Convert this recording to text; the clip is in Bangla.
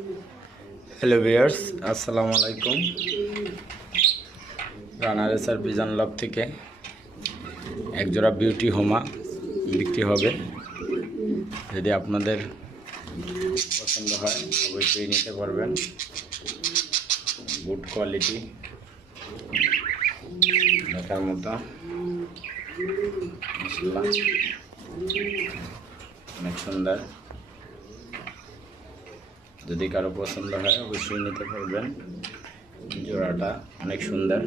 হ্যালো ভিউয়ার্স, আসসালামু আলাইকুম। রানার এসার বিজান লব থেকে একজোড়া বিউটি হোমা বিক্রি হবে। যদি আপনাদের পছন্দ হয় অবশ্যই নিতে পারবেন। গুড কোয়ালিটি, দেখার মতো, মাশাআল্লাহ অনেক সুন্দর। যদি কারো পছন্দ হয় অবশ্যই নিতে পারবেন। জোড়াটা অনেক সুন্দর।